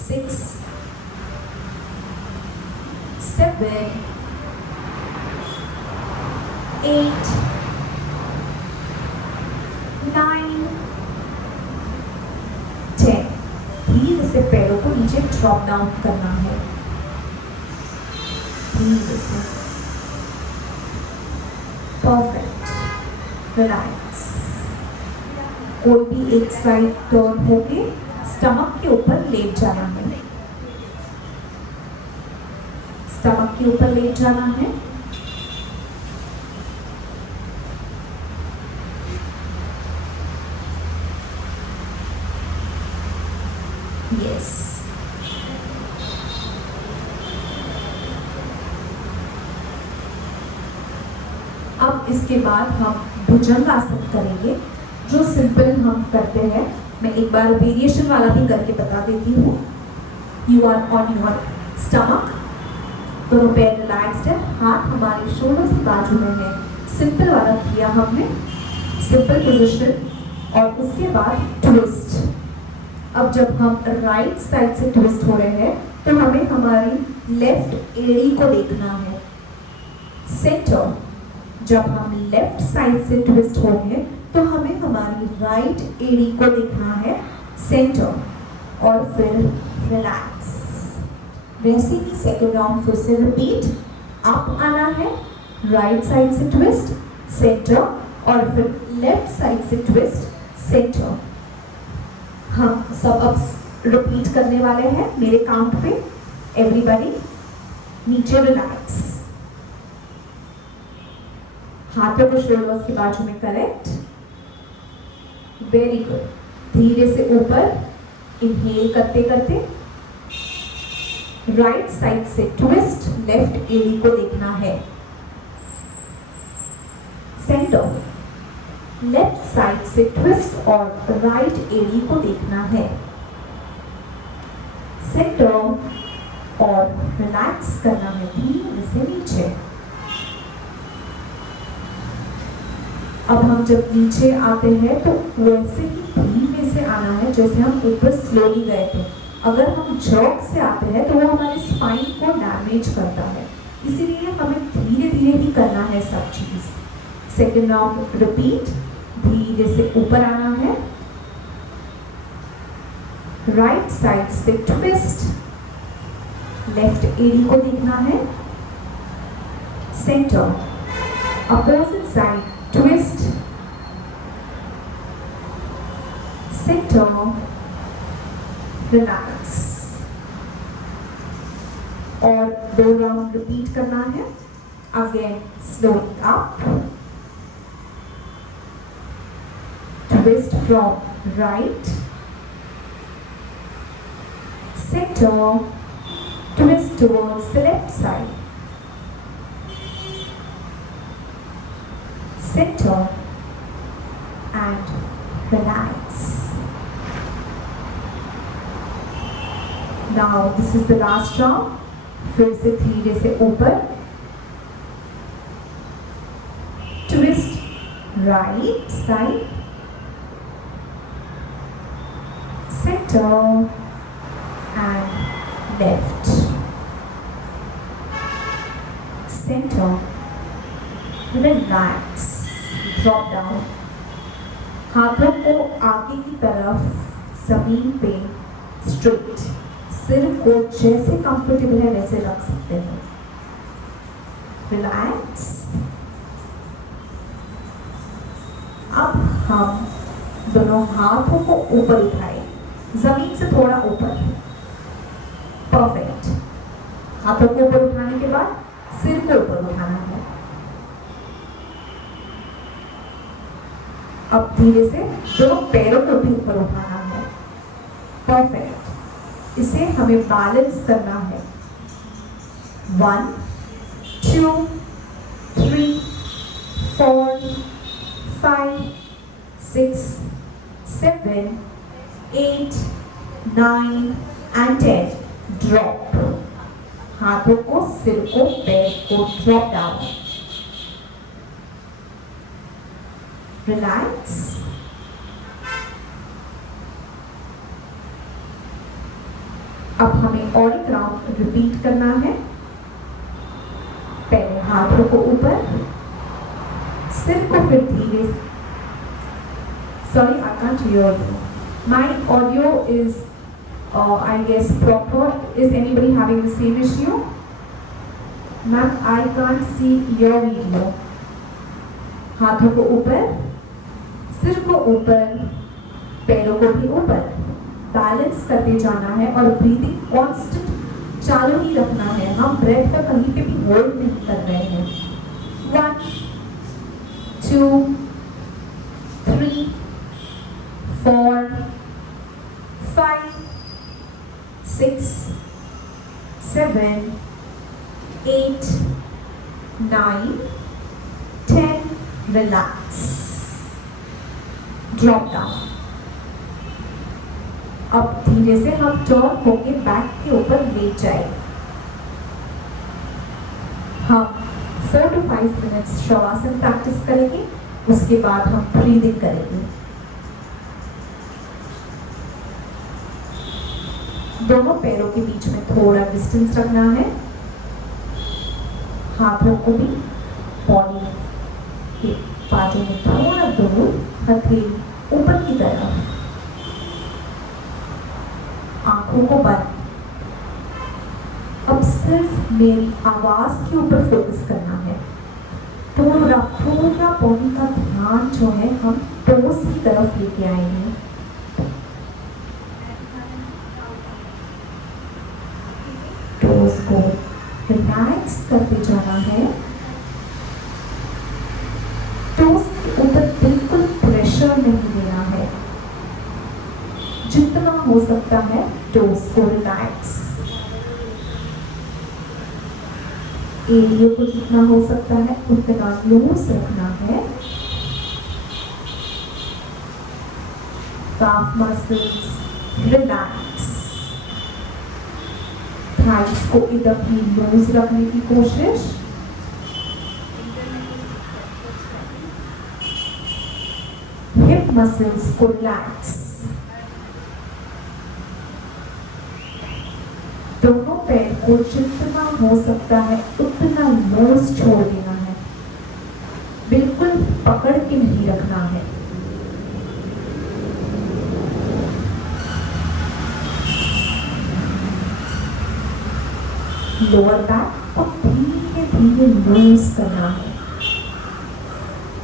6 7 8 9 10। धीरे से पैरों को नीचे ड्रॉप डाउन करना है, धीरे से। परफेक्ट। रिलैक्स। कोई भी एक साइड टर्न होके स्टमक के ऊपर लेट जाना है, स्टमक के ऊपर लेट जाना है। यस। अब इसके बाद हम भुजंग आसन करेंगे, जो सिंपल हम करते हैं। मैं एक बार वेरिएशन वाला भी करके बता देती हूँ। You are on your stomach, दोनों पैर रिलैक्स्ड है, हाथ हमारे शोल्डर से बाजू में है। सिंपल वाला किया हमने, सिंपल पोजीशन, और उसके बाद ट्विस्ट। अब जब हम राइट साइड से ट्विस्ट हो रहे हैं तो हमें हमारी लेफ्ट एड़ी को देखना है, सेंटर। जब हम लेफ्ट साइड से ट्विस्ट होंगे तो हमें हमारी राइट एड़ी को देखना है सेंटर और फिर रिलैक्स। वैसे ही सेकेंड राउंड फिर से रिपीट, अप आना है, राइट साइड से ट्विस्ट सेंटर और फिर लेफ्ट साइड से ट्विस्ट सेंटर। हम सब अब रिपीट करने वाले हैं मेरे काउंट पे। एवरीबॉडी नीचे रिलैक्स, हाथों को शोल्डर्स के बाजू में करेक्ट, वेरी गुड। धीरे से ऊपर इनहेल करते करते राइट साइड से ट्विस्ट, लेफ्ट एड़ी को देखना है सेंटर, लेफ्ट साइड से ट्विस्ट और राइट एड़ी को देखना है सेंटर और रिलैक्स करना है धीरे से नीचे। अब हम जब नीचे आते हैं तो वैसे ही धीरे से आना है जैसे हम ऊपर स्लोली गए थे। अगर हम जॉग से आते हैं तो वो हमारे स्पाइन को डैमेज करता है, इसीलिए हमें धीरे धीरे ही करना है सब चीज। सेकेंड राउंड रिपीट, धीरे से ऊपर आना है, राइट साइड से ट्विस्ट, लेफ्ट एड़ी को देखना है centre, opposite side twist centre, relax. और 2 राउंड रिपीट करना है। Again slowly up, twist from right centre, twist towards the left side, center and relax. Now this is the last round. फिर से धीरे से ऊपर, twist right side, center and left, center, relax, drop down। हाथों को आगे की तरफ जमीन पे स्ट्रेट, सिर को जैसे कंफर्टेबल है वैसे रख सकते हैं, रिलैक्स। अब हम दोनों हाथों को ऊपर उठाएं, जमीन से थोड़ा ऊपर, परफेक्ट। हाथों को ऊपर उठाने के बाद सिर को ऊपर उठाना है। अब धीरे से दोनों पैरों को भी ऊपर उठाना है, परफेक्ट। इसे हमें बैलेंस करना है। 1 2 3 4 5 6 7 8 9 and 10। ड्रॉप, हाथों को, सिर को, पैर को ड्रॉप डाउन, रिलैक्स। अब हमें और एक राउंड रिपीट करना है। पहले हाथों को ऊपर, सिर को फिर धीरे, sorry I can't hear you, my audio is I guess proper. Is anybody having the same issue? Ma'am, I can't see your video. हाथों को ऊपर, सिर को ऊपर, पैरों को भी ऊपर, बैलेंस करते जाना है और ब्रीदिंग कांस्टेंट चालू ही रखना है। हम ब्रेथ को कहीं पे भी होल्ड नहीं कर रहे हैं। 1 2 3 4 5 6 7 8 9 10। Relax, drop down. अब धीरे से हम टर्न होके बैक के ऊपर लेट जाए। हम 4 to 5 मिनट्स शवासन प्रैक्टिस करेंगे, उसके बाद हम ब्रीदिंग करेंगे। दोनों पैरों के बीच में थोड़ा डिस्टेंस रखना है, हाथों को भी बॉडी हाथों में थोड़ा दूर, हथेली ऊपर की तरफ, आंखों को बंद। अब सिर्फ मेरी आवाज के ऊपर फोकस करना है। तो पूरा बॉडी का ध्यान जो है हम टोस की तरफ लेके आएंगे। टोस को रिलैक्स करते जाना है। टोस के ऊपर बिल्कुल प्रेशर नहीं देना है। जितना हो सकता है टोस को रिलैक्स, एरिया को जितना हो सकता है उतना लूज रखना है। काफ मसल्स रिलैक्स, थाइस को एकदम ही लूज रखने की कोशिश। हिप मसल्स को रिलैक्स। दोनों पैर को जितना हो सकता है उतना लूज छोड़ देना है, बिल्कुल पकड़ के नहीं रखना है। लोअर बैक को धीरे धीरे लूज करना है,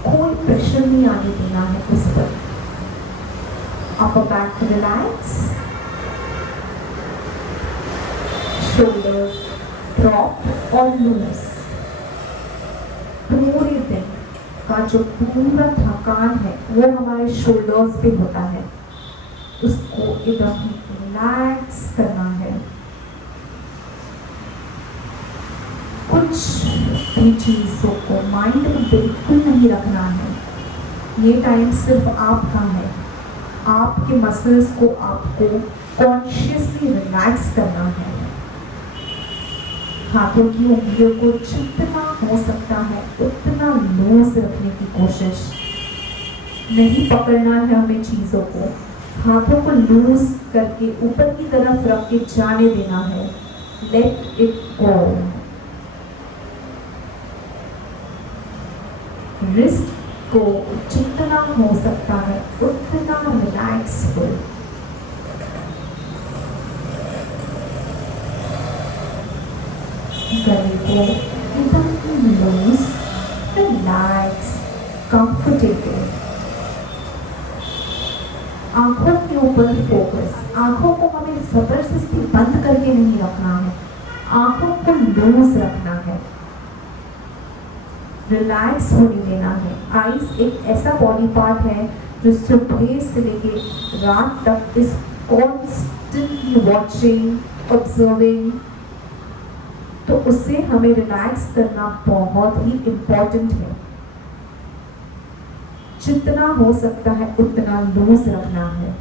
कोई प्रेशर नहीं आने देना है उस पर। Upper back relax, shoulders drop और lose। पूरे दिन का जो पूरा थकान है वो हमारे शोल्डर्स पे होता है, उसको एकदम रिलैक्स करना है। कुछ भी चीजों को माइंड में बिल्कुल नहीं रखना है। ये टाइम सिर्फ आपका है। आपके मसल्स को आपको कॉन्शियसली रिलैक्स करना है। हाथों की उंगलियों को जितना हो सकता है उतना लूज रखने की कोशिश। नहीं पकड़ना है हमें चीजों को, हाथों को लूज करके ऊपर की तरफ रख के जाने देना है। Let it go. रिस्ट को जितना हो सकता है उतना रिलैक्सफुल। गले को एकदम लूज, रिलैक्स, कंफर्टेबल। आंखों के ऊपर फोकस। आंखों को हमें जबरदस्ती बंद करके नहीं रखना है, आंखों को लूज रखना है, रिलैक्स होने देना है। आईज एक ऐसा बॉडी पार्ट है जो सुबह से लेके रात तक इस कॉन्स्टेंटली वॉचिंग, ऑब्जर्विंग, तो उससे हमें रिलैक्स करना बहुत ही इम्पोर्टेंट है। जितना हो सकता है उतना लूज रखना है।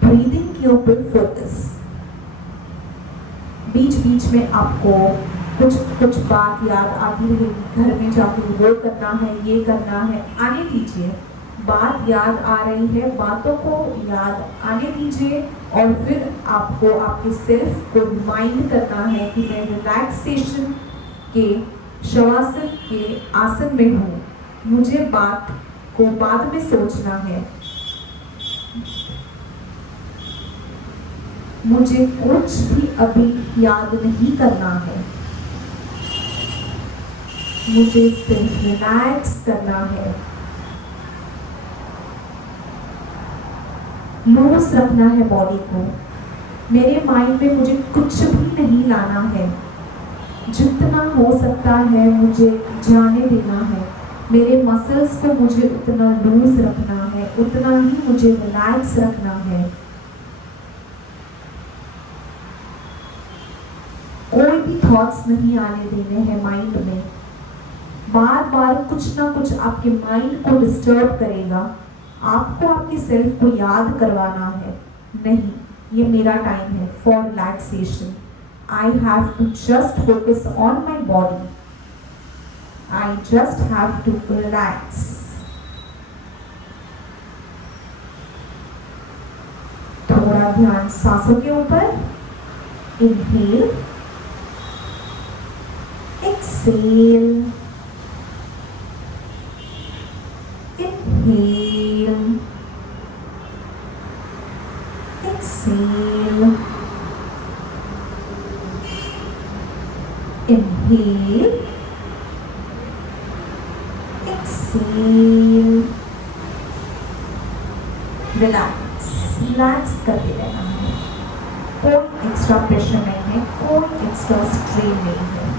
ब्रीदिंग के ऊपर फोकस। बीच बीच में आपको कुछ बात याद आती रहेगी, घर में जाके वो करना है, ये करना है, आने दीजिए। बात याद आ रही है, बातों को याद आने दीजिए और फिर आपको आपके सेल्फ को रिमाइंड करना है कि मैं रिलैक्सेशन के शवासन के आसन में हूँ। मुझे बात को बाद में सोचना है, मुझे कुछ भी अभी याद नहीं करना है, मुझे सिर्फ रिलैक्स करना है। लूज रखना है बॉडी को। मेरे माइंड में मुझे कुछ भी नहीं लाना है, जितना हो सकता है मुझे जाने देना है। मेरे मसल्स को मुझे उतना लूज रखना है, उतना ही मुझे रिलैक्स रखना है। कोई भी थॉट्स नहीं आने देने हैं माइंड में। बार बार कुछ ना कुछ आपके माइंड को डिस्टर्ब करेगा, आपको आपके सेल्फ को याद करवाना है, नहीं, ये मेरा टाइम है for relaxation. I have to just focus on my body. I just have to relax. थोड़ा ध्यान सांसों के ऊपर। Inhale, exhale, inhale, exhale, inhale, exhale, relax करते रहना है। कोई एक्स्ट्रा प्रेशर नहीं है, कोई एक्स्ट्रा स्ट्रेन नहीं है।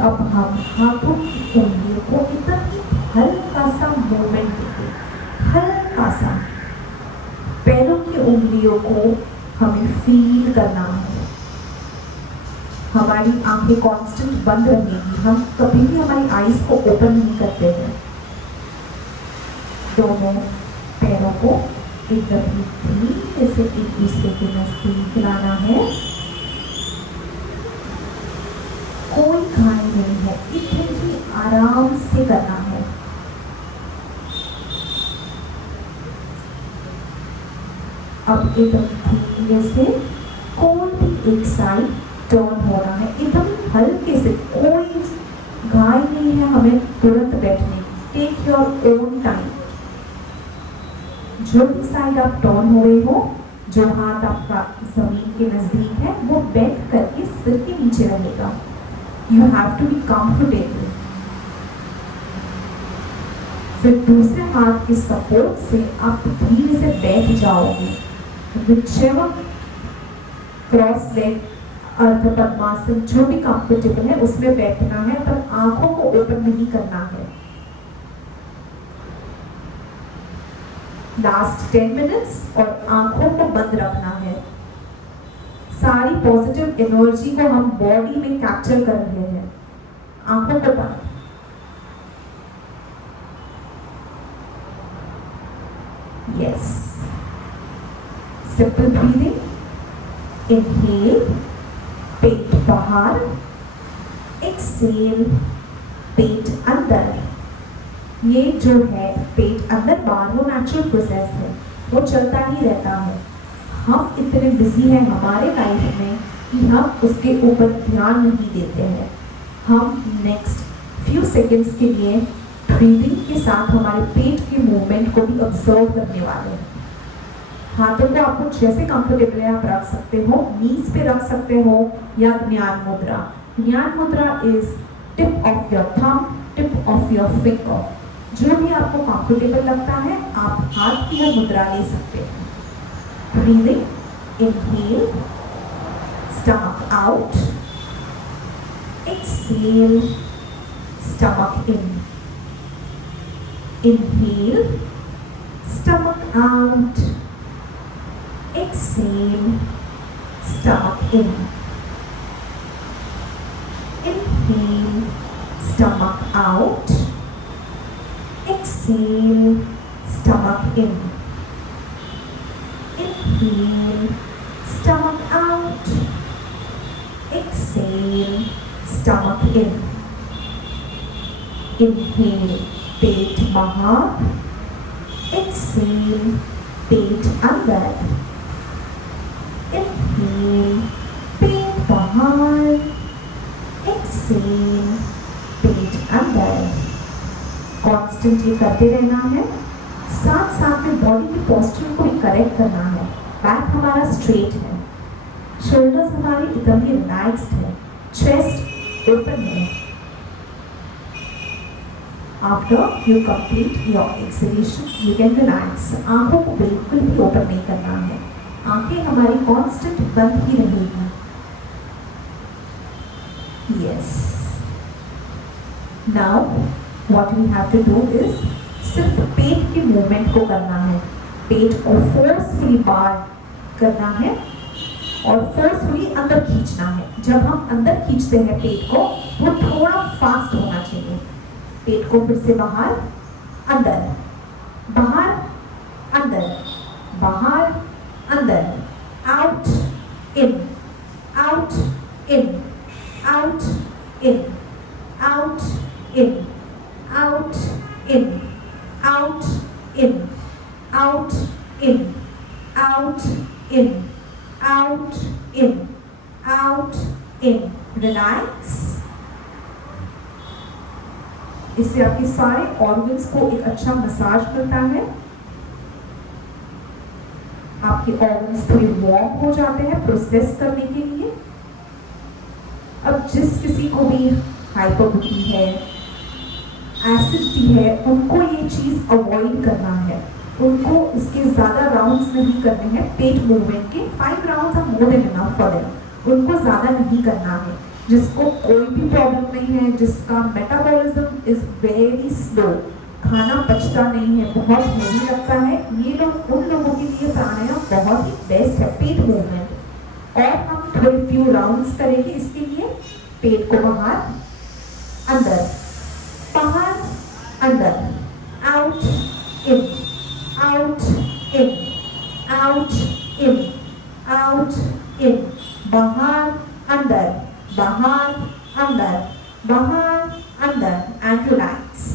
अब हम हाथों की उंगलियों को एकदम ही हल्का सा मूवमेंट देंगे, हल्का सा। पैरों की उंगलियों को हमें फील करना है। हमारी आंखें कांस्टेंट बंद रहेंगी, हम कभी भी हमारी आईज को ओपन नहीं करते हैं। दोनों पैरों को एकदम ही धीरे से एक दूसरे के नजदीक लाना है। कोई घायल नहीं है, इतने ही आराम से करना है। अब एकदम धीरे से कोई भी एक साइड टर्न हो रहा है, एकदम हल्के से, कोई घायल नहीं है हमें तुरंत बैठने की। Take your own time. जो भी साइड आप टर्न हो रहे हो, जो हाथ आपका जमीन के नजदीक है, वो बेंड करके सिर के नीचे रहेगा। You have to be comfortable. फिर दूसरे हाथ के सपोर्ट से आप धीरे से बैठ जाओगे। Whichever क्रॉस लेग, अर्ध पद्मासन, जो भी कंफर्टेबल है उसमें बैठना है, पर आंखों को ओपन नहीं करना है। लास्ट 10 मिनट्स और आंखों को बंद रखना है। सारी पॉजिटिव एनर्जी को हम बॉडी में कैप्चर कर रहे हैं। आंखों को बंद। Yes, simple breathing. इनहेल, पेट बाहर, एक्सेल, पेट अंदर। ये जो है पेट अंदर बाहर, वो नेचुरल प्रोसेस है, वो चलता ही रहता है। हम इतने बिजी हैं हमारे लाइफ में कि हम उसके ऊपर ध्यान नहीं देते हैं। हम नेक्स्ट फ्यू सेकंड्स के लिए ब्रीदिंग के साथ हमारे पेट के मूवमेंट को भी ऑब्जर्व करने वाले हैं। हाथों को आपको जैसे कंफर्टेबल है आप रख सकते हो, नीज पे रख सकते हो या ज्ञान मुद्रा। ज्ञान मुद्रा is tip of your thumb, tip of your finger. जो भी आपको कंफर्टेबल लगता है आप हाथ की हर मुद्रा ले सकते हैं। Breathing, inhale, stomach out, exhale, stomach in. Inhale, stomach out, exhale, stomach in. Inhale, stomach out, exhale, stomach in. Inhale, stomach out, exhale, stomach in. Inhale, पेट बाहर, exhale, पेट अंदर. Inhale, पेट बाहर, exhale, पेट अंदर. कॉन्स्टेंट ये करते रहना है. साथ साथ में बॉडी की पोस्चर को भी करेक्ट करना है. बैक हमारा स्ट्रेट है, शोल्डर्स हमारे एकदम ही रिलैक्स्ड है, चेस्ट ओपन है. After you complete your exhalation you can relax. आंखों को बिल्कुल भी ओपन नहीं करना है, आंखें हमारी कॉन्स्टेंट बंद ही रहेगी. Yes, now what we have to do is सिर्फ पेट के मूवमेंट को करना है. पेट को फोर्सफुली बाहर करना है और फोर्सफुली अंदर खींचना है. जब हम अंदर खींचते हैं पेट को, वो थोड़ा फास्ट होना चाहिए. पेट को फिर से बाहर, अंदर, बाहर, अंदर, बाहर, अंदर, out, in, out, in, out, in, out, in, out, in, out, in, out, in, out, in, out, in, out, in. Relax. इससे आपके सारे ऑर्गन्स को एक अच्छा मसाज मिलता है, आपके ऑर्गन्स थोड़े वार्म हो जाते हैं प्रोसेस करने के लिए। अब जिस किसी को भी हाइपरबुली है, एसिडिटी है, उनको ये चीज अवॉइड करना है, उनको इसके ज्यादा राउंड्स नहीं करने हैं पेट मूवमेंट के। 5 rounds are more than enough for them, उनको ज्यादा नहीं करना है। जिसको कोई भी प्रॉब्लम नहीं है, जिसका मेटाबॉलिज्म इज वेरी स्लो, खाना पचता नहीं है, बहुत हेवी लगता है, ये लोग, उन लोगों के लिए प्राणायाम बहुत ही बेस्ट है, पेट मूवमेंट। और हम थोड़े फ्यू राउंड्स करेंगे इसके लिए। पेट को बाहर अंदर, बाहर अंदर, out in, out in, out in, out in, बाहर अंदर, बाहर अंदर, बाहर अंदर, एंड रिलैक्स।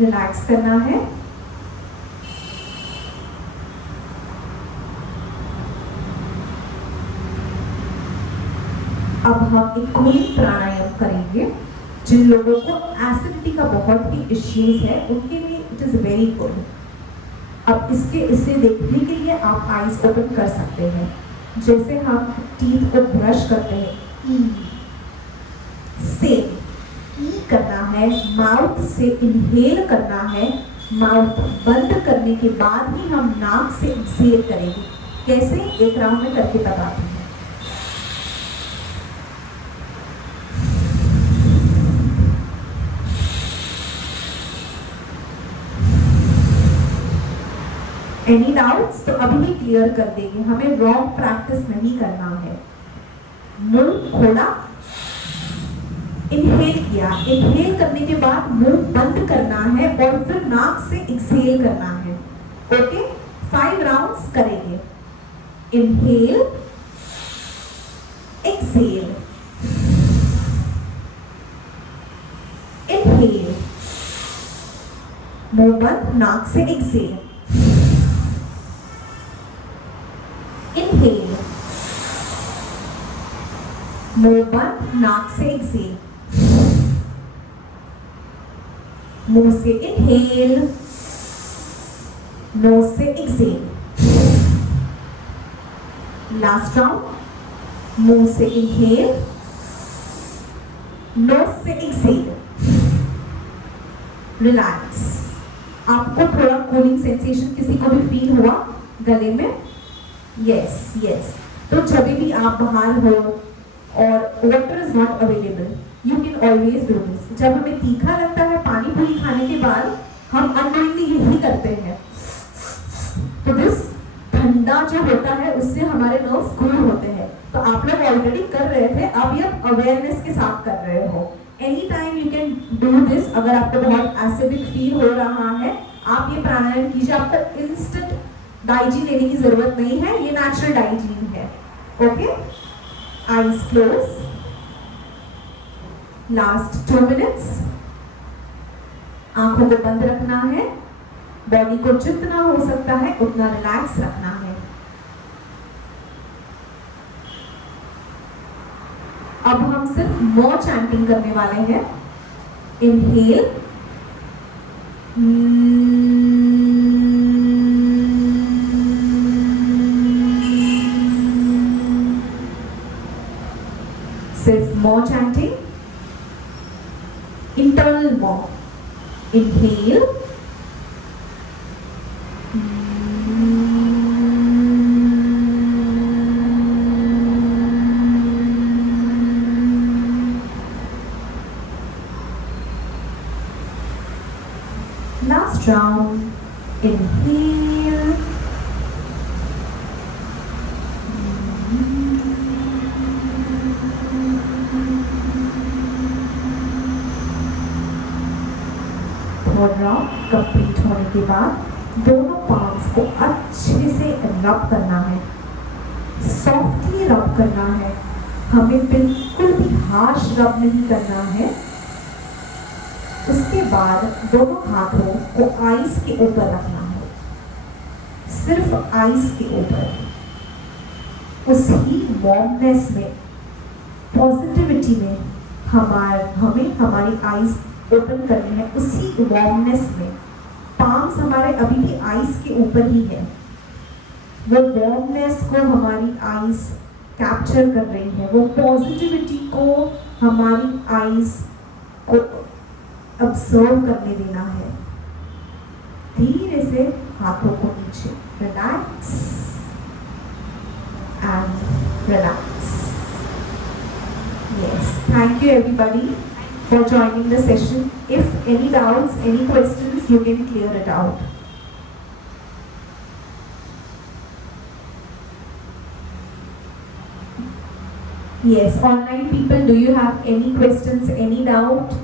रिलैक्स करना है। अब हम एक कूलिंग प्राणायाम करेंगे। जिन लोगों को एसिडिटी का बहुत ही इश्यूज है उनके लिए इट इज वेरी गुड। अब इसे देखने के लिए आप आईज ओपन कर सकते हैं। जैसे हम टीथ को ब्रश करते हैं, सेम करना है, माउथ से इनहेल करना है, माउथ बंद करने के बाद ही हम नाक से एक्सहेल करेंगे। कैसे, एक राउंड में करके बताते हैं। Any doubts? तो अभी ही क्लियर कर देंगे, हमें रॉन्ग प्रैक्टिस नहीं करना है। मुंह खोला, इनहेल किया, इनहेल करने के बाद मुंह बंद करना है और फिर नाक से एक्सहेल करना है। ओके, 5 राउंड्स करेंगे। इनहेल, एक्सहेल, इनहेल, मुंह बंद, नाक से एक्सहेल, इनहेल, मुंह बंद, नाक से एक्सहेल, मुंह से इनहेल, नोज से एक्सहेल। लास्ट राउंड, मुंह से इनहेल, नोज से एक्सहेल। रिलैक्स। आपको थोड़ा कूलिंग सेंसेशन किसी को भी फील हुआ गले में? Yes yes. तो जब भी आप बाहर हो और water is not available, you can always do this. जब हमें तीखा लगता है पानी पूरी खाने के बाद, हम अननोइंगली यही करते हैं। तो दिस ठंडा जो होता है उससे हमारे नर्व्स कूल होते हैं। तो आप लोग ऑलरेडी कर रहे थे, अब ये अवेयरनेस के साथ कर रहे हो। Any time you can do this. अगर आपको बहुत एसिडिक फील हो रहा है, आप ये प्राणायाम कीजिए। आपको इंस्टेंट डाइजीन लेने की जरूरत नहीं है, ये नेचुरल डाइजीन है। Okay, eyes close. Last 2 minutes. आंखों को बंद रखना है, बॉडी को जितना हो सकता है उतना रिलैक्स रखना है। अब हम सिर्फ नो चैंटिंग करने वाले हैं। इनहेल, सिर्फ मो चैंटिंग, इंटरनल मो। Inhale, last round. Inhale, third round complete होने के बाद दोनों पार्ट्स को अच्छे से रब करना है, सॉफ्टली रब करना है। हमें बिल्कुल भी हार्श रब नहीं करना है। उसके बाद दोनों हाथों को आईज के ऊपर रखना है, सिर्फ आईज के ऊपर। उसी वार्मनेस में, पॉजिटिविटी में हमें हमारी आईज ओपन करनी है उसी वार्मनेस में। पाम्स हमारे अभी भी आईज के ऊपर ही है, वो वार्मनेस को हमारी आईज कैप्चर कर रही है, वो पॉजिटिविटी को हमारी आईज को ऑब्जर्व करने देना है। धीरे से हाथों को नीचे, relax and relax. Yes, thank you everybody for joining the session. If any doubts, any questions, you can clear it out. Yes, online people, do you have any questions, any doubt?